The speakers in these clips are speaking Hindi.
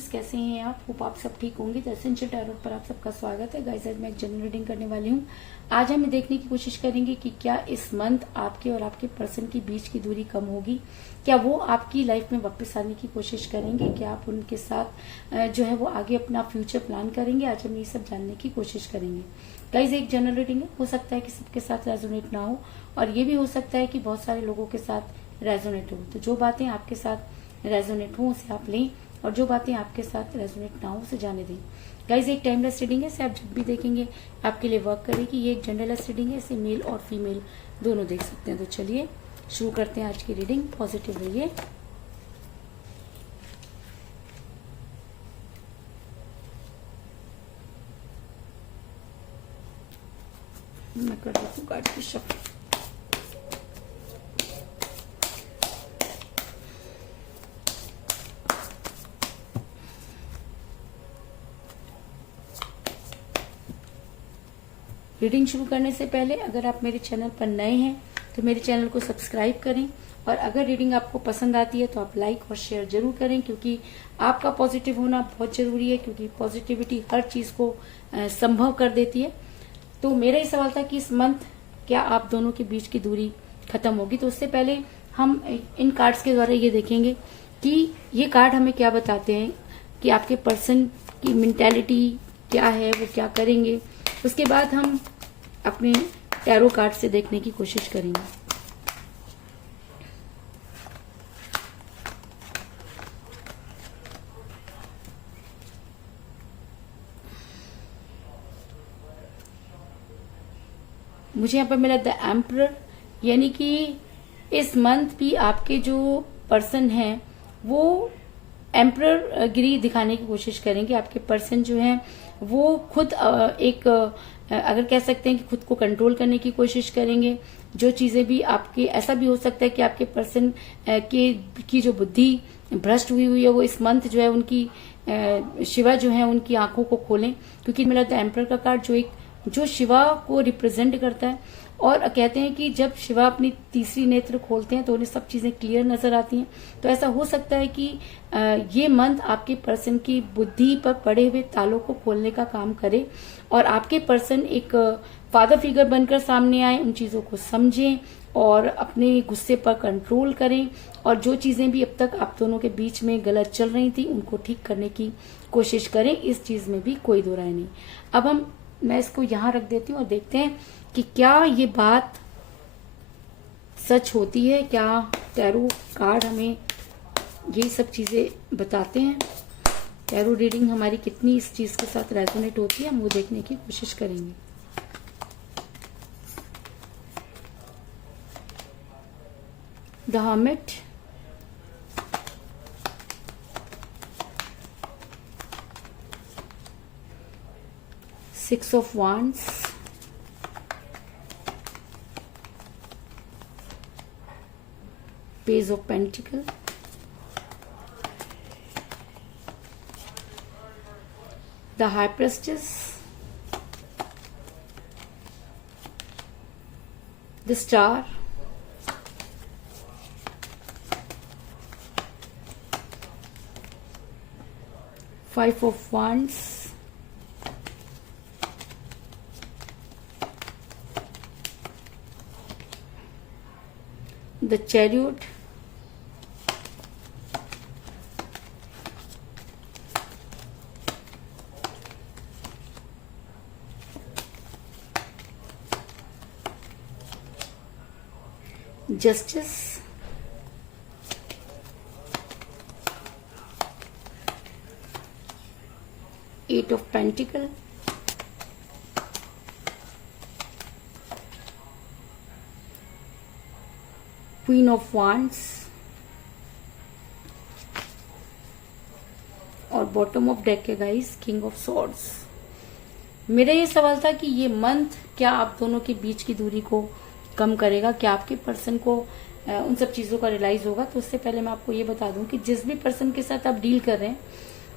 फ्रेंड्स, कैसे हैं आप? होप आप सब ठीक होंगे। द एसेंशियल टैरो पर आप सबका स्वागत है। गाइस, आज मैं एक जनरल रीडिंग करने वाली हूँ। आज हम देखने की कोशिश करेंगे कि क्या इस मंथ आपके और आपके पर्सन के बीच की दूरी कम होगी, क्या वो आपकी लाइफ में वापस आने की कोशिश करेंगे, क्या आप उनके साथ जो है वो आगे अपना फ्यूचर प्लान करेंगे। आज हम ये सब जानने की कोशिश करेंगे। गाइस, एक जनरल रीडिंग है, हो सकता है कि सबके साथ रेजोनेट ना हो और ये भी हो सकता है कि बहुत सारे लोगों के साथ रेजोनेट हो। तो जो बातें आपके साथ रेजोनेट हो उसे आप लें और जो बातें आपके साथ रेजोनेट ना हो उसे जाने दें। गाइज, एक टाइमलेस रीडिंग है, इसे आप जब भी देखेंगे आपके लिए वर्क करेगी। ये एक जनरलेस रीडिंग है, इसे मेल और फीमेल दोनों देख सकते हैं। तो चलिए शुरू करते हैं आज की रीडिंग। पॉजिटिव रहिए। मैं कर देती हूँ कार्ड की शफल। रीडिंग शुरू करने से पहले अगर आप मेरे चैनल पर नए हैं तो मेरे चैनल को सब्सक्राइब करें और अगर रीडिंग आपको पसंद आती है तो आप लाइक और शेयर जरूर करें, क्योंकि आपका पॉजिटिव होना बहुत जरूरी है, क्योंकि पॉजिटिविटी हर चीज को संभव कर देती है। तो मेरा ही सवाल था कि इस मंथ क्या आप दोनों के बीच की दूरी खत्म होगी। तो उससे पहले हम इन कार्ड्स के द्वारा ये देखेंगे कि ये कार्ड हमें क्या बताते हैं कि आपके पर्सन की मेंटालिटी क्या है, वो क्या करेंगे। उसके बाद हम अपने टैरो कार्ड से देखने की कोशिश करेंगे। मुझे यहाँ पर मिला द एम्परर, यानी कि इस मंथ भी आपके जो पर्सन हैं वो एम्परर गिरी दिखाने की कोशिश करेंगे। आपके पर्सन जो हैं वो खुद एक अगर कह सकते हैं कि खुद को कंट्रोल करने की कोशिश करेंगे। जो चीजें भी आपके, ऐसा भी हो सकता है कि आपके पर्सन की जो बुद्धि भ्रष्ट हुई है वो इस मंथ जो है उनकी शिवा जो है उनकी आंखों को खोलें, क्योंकि मेरा द एम्परर का कार्ड जो शिवा को रिप्रेजेंट करता है। और कहते हैं कि जब शिवा अपनी तीसरी नेत्र खोलते हैं तो उन्हें सब चीजें क्लियर नजर आती हैं। तो ऐसा हो सकता है कि ये मंथ आपके पर्सन की बुद्धि पर पड़े हुए तालों को खोलने का काम करे और आपके पर्सन एक फादर फिगर बनकर सामने आए, उन चीजों को समझें और अपने गुस्से पर कंट्रोल करें और जो चीजें भी अब तक आप दोनों के बीच में गलत चल रही थी उनको ठीक करने की कोशिश करें। इस चीज में भी कोई दो राय नहीं। अब मैं इसको यहां रख देती हूँ और देखते हैं कि क्या ये बात सच होती है, क्या टैरो कार्ड हमें ये सब चीजें बताते हैं। टैरो रीडिंग हमारी कितनी इस चीज के साथ रेजोनेट होती है, हम वो देखने की कोशिश करेंगे। The hermit, six of wands, page of pentacle, the high priestess, the star, five of wands, the chariot, justice, eight of pentacle, queen of wands और बॉटम ऑफ डेक है गाइस, किंग ऑफ सॉर्ड्स। मेरा ये सवाल था कि ये मंथ क्या आप दोनों के बीच की दूरी को कम करेगा, क्या आपके पर्सन को उन सब चीजों का रियलाइज होगा। तो उससे पहले मैं आपको ये बता दूं कि जिस भी पर्सन के साथ आप डील कर रहे हैं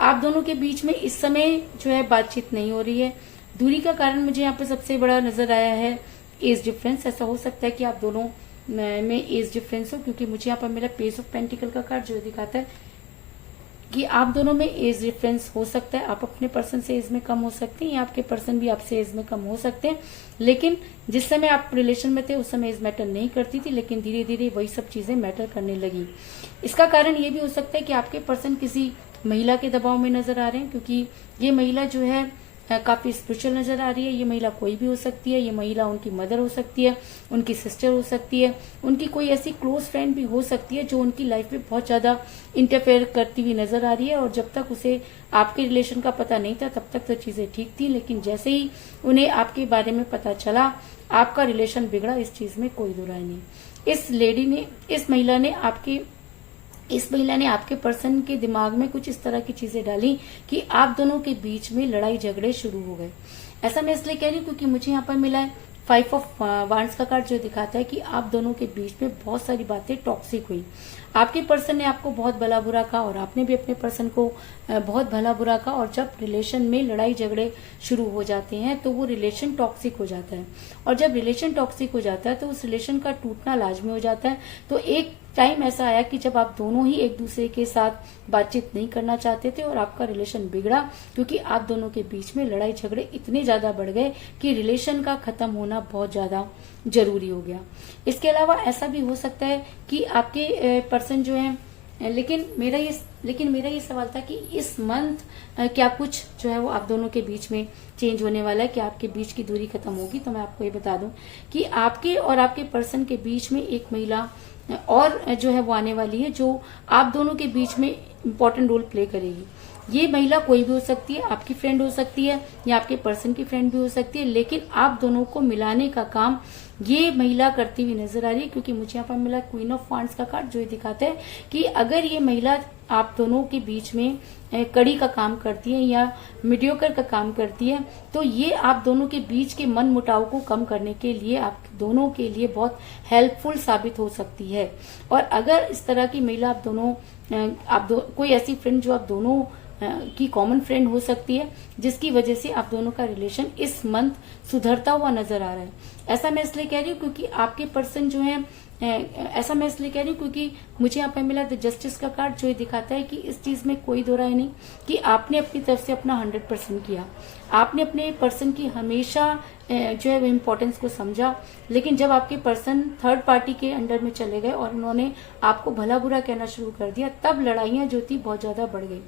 आप दोनों के बीच में इस समय जो है बातचीत नहीं हो रही है। दूरी का कारण मुझे यहाँ पे सबसे बड़ा नजर आया है एज डिफरेंस। ऐसा हो सकता है कि आप दोनों में एज डिफरेंस हो, क्योंकि मुझे यहाँ पर मेरा पेज ऑफ पेंटिकल का कार्ड जो दिखाता है कि आप दोनों में एज डिफरेंस हो सकता है, आप अपने पर्सन से एज में कम हो सकते हैं या आपके पर्सन भी आपसे एज में कम हो सकते हैं, लेकिन जिस समय आप रिलेशन में थे उस समय एज मैटर नहीं करती थी, लेकिन धीरे धीरे वही सब चीजें मैटर करने लगी। इसका कारण ये भी हो सकता है कि आपके पर्सन किसी महिला के दबाव में नजर आ रहे हैं, क्योंकि ये महिला जो है काफी स्पिरिचुअल नजर आ रही है। ये महिला कोई भी हो सकती है, ये महिला उनकी मदर हो सकती है, उनकी सिस्टर हो सकती है, उनकी कोई ऐसी क्लोज फ्रेंड भी हो सकती है जो उनकी लाइफ में बहुत ज्यादा इंटरफेयर करती हुई नजर आ रही है। और जब तक उसे आपके रिलेशन का पता नहीं था तब तक तो चीजें ठीक थी, लेकिन जैसे ही उन्हें आपके बारे में पता चला आपका रिलेशन बिगड़ा, इस चीज में कोई दो राय नहीं। इस महिला ने आपके पर्सन के दिमाग में कुछ इस तरह की चीजें डाली कि आप दोनों के बीच में लड़ाई झगड़े शुरू हो गए। ऐसा मैं इसलिए कह रही हूँ क्योंकि मुझे यहाँ पर मिला है 5 ऑफ वांड्स का कार्ड, जो दिखाता है कि आप दोनों के बीच में बहुत सारी बातें टॉक्सिक हुई। आपके पर्सन ने आपको बहुत भला बुरा कहा और आपने भी अपने पर्सन को बहुत भला बुरा कहा, और जब रिलेशन में लड़ाई झगड़े शुरू हो जाते हैं तो वो रिलेशन टॉक्सिक हो जाता है, और जब रिलेशन टॉक्सिक हो जाता है तो उस रिलेशन का टूटना लाजमी हो जाता है। तो एक टाइम ऐसा आया कि जब आप दोनों ही एक दूसरे के साथ बातचीत नहीं करना चाहते थे और आपका रिलेशन बिगड़ा, क्योंकि आप दोनों के बीच में लड़ाई झगड़े इतने ज्यादा बढ़ गए कि रिलेशन का खत्म होना बहुत ज्यादा जरूरी हो गया। इसके अलावा ऐसा भी हो सकता है कि आपके पर्सन जो है, लेकिन मेरा ये सवाल था कि इस मंथ क्या कुछ जो है वो आप दोनों के बीच में चेंज होने वाला है, कि आपके बीच की दूरी खत्म होगी। तो मैं आपको ये बता दूं कि आपके और आपके पर्सन के बीच में एक महिला और जो है वो आने वाली है, जो आप दोनों के बीच में इम्पोर्टेंट रोल प्ले करेगी। ये महिला कोई भी हो सकती है, आपकी फ्रेंड हो सकती है या आपके पर्सन की फ्रेंड भी हो सकती है, लेकिन आप दोनों को मिलाने का काम ये महिला करती हुई नजर आ रही है। क्योंकि मुझे यहाँ पर मिला क्वीन ऑफ वांड्स का कार्ड, जो ये दिखाता है कि अगर ये महिला आप दोनों के बीच में कड़ी का काम करती है या मीडियोकर का काम करती है, तो ये आप दोनों के बीच के मन मुटाव को कम करने के लिए आप दोनों के लिए बहुत हेल्पफुल साबित हो सकती है। और अगर इस तरह की महिला कोई ऐसी फ्रेंड जो आप दोनों की कॉमन फ्रेंड हो सकती है, जिसकी वजह से आप दोनों का रिलेशन इस मंथ सुधरता हुआ नजर आ रहा है। ऐसा मैं इसलिए कह रही हूँ क्योंकि आपके पर्सन जो है ऐसा मैं इसलिए कह रही हूँ क्योंकि मुझे यहाँ पे मिला द जस्टिस का कार्ड, जो ये दिखाता है कि इस चीज में कोई दो राय नहीं कि आपने अपनी तरफ से अपना 100% किया। आपने अपने पर्सन की हमेशा जो है इम्पोर्टेंस को समझा, लेकिन जब आपके पर्सन थर्ड पार्टी के अंडर में चले गए और उन्होंने आपको भला बुरा कहना शुरू कर दिया, तब लड़ाइयां जो थी बहुत ज्यादा बढ़ गई।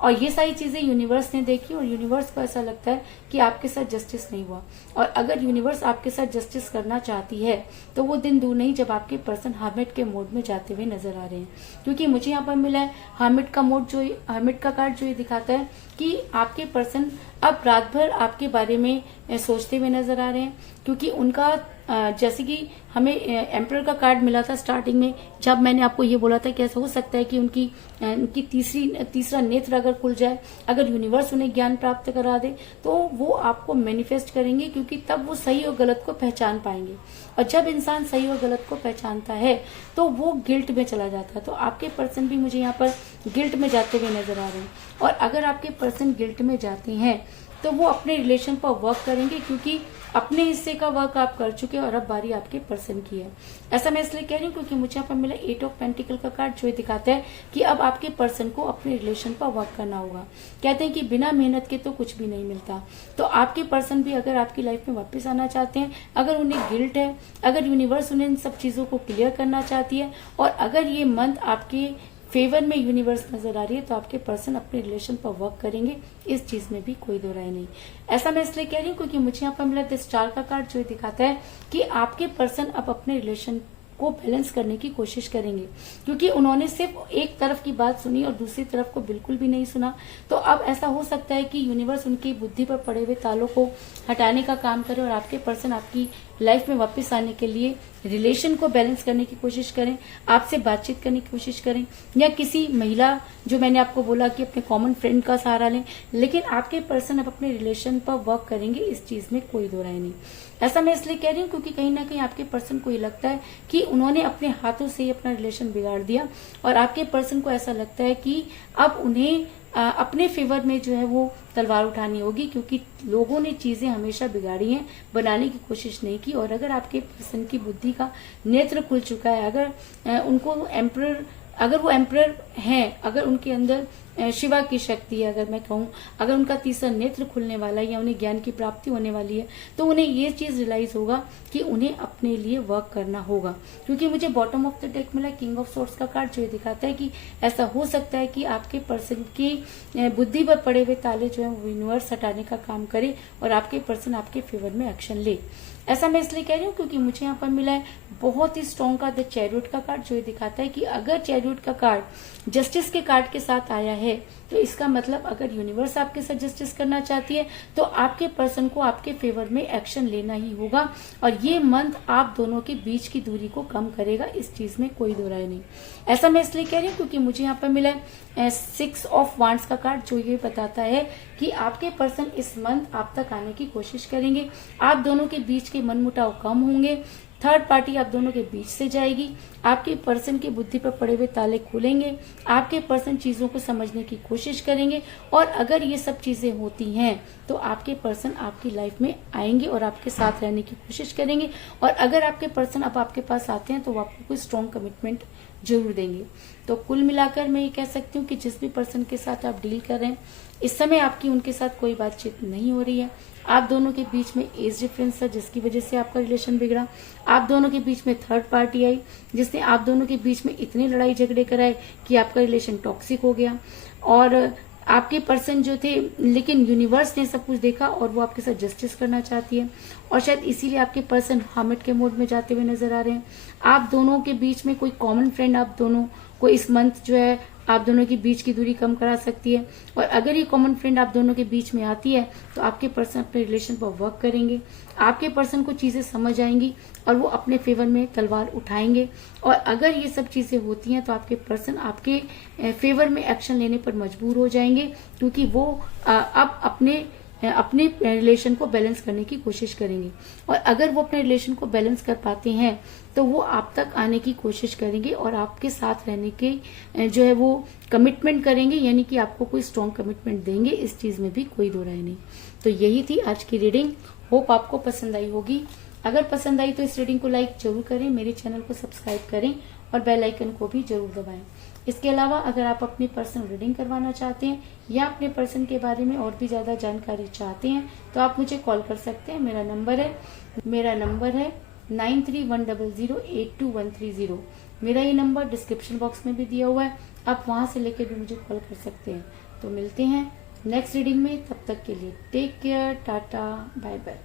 और ये सारी चीजें यूनिवर्स ने देखी और यूनिवर्स को ऐसा लगता है कि आपके साथ जस्टिस नहीं हुआ। और अगर यूनिवर्स आपके साथ जस्टिस करना चाहती है तो वो दिन दूर नहीं जब आपके पर्सन हर्मिट के मोड में जाते हुए नजर आ रहे हैं। क्योंकि मुझे यहाँ पर मिला है हर्मिट का कार्ड, जो ये दिखाता है कि आपके पर्सन अब रात भर आपके बारे में सोचते हुए नजर आ रहे हैं। क्योंकि उनका जैसे कि हमें एम्परर का कार्ड मिला था स्टार्टिंग में, जब मैंने आपको ये बोला था कि ऐसा हो सकता है कि उनकी तीसरा नेत्र अगर खुल जाए, अगर यूनिवर्स उन्हें ज्ञान प्राप्त करा दे, तो वो आपको मैनिफेस्ट करेंगे, क्योंकि तब वो सही और गलत को पहचान पाएंगे। और जब इंसान सही और गलत को पहचानता है तो वो गिल्ट में चला जाता है। तो आपके पर्सन भी मुझे यहाँ पर गिल्ट में जाते हुए नजर आ रहे हैं। और अगर आपके पर्सन गिल्ट में जाते हैं तो वो अपने रिलेशन पर वर्क करेंगे, क्योंकि अपने हिस्से का वर्क आप कर चुके हैं और अब बारी आपके पर्सन की है। ऐसा मैं इसलिए कह रही हूँ क्योंकि मुझे यहाँ पर मिला 8 ऑफ पेंटिकल का कार्ड, जो दिखाता है कि अब आपके पर्सन को अपने रिलेशन पर वर्क करना होगा। कहते हैं कि बिना मेहनत के तो कुछ भी नहीं मिलता। तो आपके पर्सन भी अगर आपकी लाइफ में वापस आना चाहते हैं, अगर उन्हें गिल्ट है, अगर यूनिवर्स उन्हें इन सब चीजों को क्लियर करना चाहती है, और अगर ये मंथ आपके फेवर में यूनिवर्स नजर आ रही है, तो आपके पर्सन अपने रिलेशन पर वर्क करेंगे। इस चीज में भी कोई दो राय नहीं। ऐसा मैं इसलिए कह रही हूँ क्योंकि मुझे यहाँ पर मिला द स्टार का कार्ड, जो दिखाता है कि आपके पर्सन अब अपने रिलेशन को बैलेंस करने की कोशिश करेंगे। क्योंकि उन्होंने सिर्फ एक तरफ की बात सुनी और दूसरी तरफ को बिल्कुल भी नहीं सुना। तो अब ऐसा हो सकता है कि यूनिवर्स उनकी बुद्धि पर पड़े हुए तालों को हटाने का काम करे और आपके पर्सन आपकी लाइफ में वापस आने के लिए रिलेशन को बैलेंस करने की कोशिश करें, आपसे बातचीत करने की कोशिश करें, या किसी महिला, जो मैंने आपको बोला कि अपने कॉमन फ्रेंड का सहारा लें। लेकिन आपके पर्सन अब अपने रिलेशन पर वर्क करेंगे, इस चीज में कोई दो राय नहीं। ऐसा मैं इसलिए कह रही हूँ क्योंकि कहीं ना कहीं आपके पर्सन को ये लगता है कि उन्होंने अपने हाथों से ही अपना रिलेशन बिगाड़ दिया, और आपके पर्सन को ऐसा लगता है कि अब उन्हें अपने फेवर में जो है वो तलवार उठानी होगी, क्योंकि लोगों ने चीजें हमेशा बिगाड़ी हैं, बनाने की कोशिश नहीं की। और अगर आपके पर्सन की बुद्धि का नेत्र खुल चुका है, अगर वो एम्परर हैं, अगर उनके अंदर शिवा की शक्ति है, अगर मैं कहूँ, अगर उनका तीसरा नेत्र खुलने वाला है या उन्हें ज्ञान की प्राप्ति होने वाली है, तो उन्हें ये चीज रियलाइज होगा कि उन्हें अपने लिए वर्क करना होगा। क्योंकि मुझे बॉटम ऑफ द डेक मिला किंग ऑफ सोर्ड्स का कार्ड, जो ये दिखाता है कि ऐसा हो सकता है कि आपके पर्सन की बुद्धि पर पड़े हुए ताले जो है वो यूनिवर्स हटाने का काम करे और आपके पर्सन आपके फेवर में एक्शन ले। ऐसा मैं इसलिए कह रही हूँ क्योंकि मुझे यहाँ पर मिला है बहुत ही स्ट्रॉन्ग का द चैरियट का कार्ड, जो ये दिखाता है कि अगर चैरियट का कार्ड जस्टिस के कार्ड के साथ आया है, तो इसका मतलब अगर यूनिवर्स आपके साथ जस्टिस करना चाहती है तो आपके पर्सन को आपके फेवर में एक्शन लेना ही होगा। और ये मंथ आप दोनों के बीच की दूरी को कम करेगा, इस चीज में कोई दो राय नहीं। ऐसा मैं इसलिए कह रही हूँ क्योंकि मुझे यहाँ पर मिला है 6 ऑफ वांड्स का कार्ड, जो ये बताता है कि आपके पर्सन इस मंथ आप तक आने की कोशिश करेंगे, आप दोनों के बीच के मनमुटाव कम होंगे, थर्ड पार्टी आप दोनों के बीच से जाएगी, आपके पर्सन की बुद्धि पर पड़े हुए ताले खुलेंगे, आपके पर्सन चीजों को समझने की कोशिश करेंगे, और अगर ये सब चीजें होती हैं तो आपके पर्सन आपकी लाइफ में आएंगे और आपके साथ रहने की कोशिश करेंगे। और अगर आपके पर्सन अब आपके पास आते हैं तो वो आपको कोई स्ट्रॉन्ग कमिटमेंट जरूर देंगे। तो कुल मिलाकर मैं ये कह सकती हूँ कि जिस भी पर्सन के साथ आप डील कर रहे हैं, इस समय आपकी उनके साथ कोई बातचीत नहीं हो रही है, आप दोनों के बीच में एज डिफरेंस था जिसकी वजह से आपका रिलेशन बिगड़ा, आप दोनों के बीच में थर्ड पार्टी आई जिसने आप दोनों के बीच में इतने लड़ाई झगड़े कराए कि आपका रिलेशन टॉक्सिक हो गया, और आपके पर्सन जो थे, लेकिन यूनिवर्स ने सब कुछ देखा और वो आपके साथ जस्टिस करना चाहती है, और शायद इसीलिए आपके पर्सन हर्मिट के मोड में जाते हुए नजर आ रहे हैं। आप दोनों के बीच में कोई कॉमन फ्रेंड आप दोनों को इस मंथ जो है आप दोनों के बीच की दूरी कम करा सकती है, और अगर ये कॉमन फ्रेंड आप दोनों के बीच में आती है तो आपके पर्सन अपने रिलेशन पर वर्क करेंगे, आपके पर्सन को चीजें समझ आएंगी और वो अपने फेवर में तलवार उठाएंगे। और अगर ये सब चीजें होती हैं तो आपके पर्सन आपके फेवर में एक्शन लेने पर मजबूर हो जाएंगे, क्योंकि वो अब अपने रिलेशन को बैलेंस करने की कोशिश करेंगे, और अगर वो अपने रिलेशन को बैलेंस कर पाते हैं तो वो आप तक आने की कोशिश करेंगे और आपके साथ रहने के जो है वो कमिटमेंट करेंगे, यानी कि आपको कोई स्ट्रॉन्ग कमिटमेंट देंगे, इस चीज में भी कोई दो राय नहीं। तो यही थी आज की रीडिंग, होप आपको पसंद आई होगी। अगर पसंद आई तो इस रीडिंग को लाइक जरूर करें, मेरे चैनल को सब्सक्राइब करें और बेल आइकन को भी जरूर दबाएं। इसके अलावा अगर आप अपनी पर्सनल रीडिंग करवाना चाहते हैं या अपने पर्सन के बारे में और भी ज्यादा जानकारी चाहते हैं तो आप मुझे कॉल कर सकते हैं। मेरा नंबर है 9310082130। मेरा ये नंबर डिस्क्रिप्शन बॉक्स में भी दिया हुआ है, आप वहां से लेकर भी मुझे कॉल कर सकते हैं। तो मिलते हैं नेक्स्ट रीडिंग में, तब तक के लिए take care, tata, bye bye.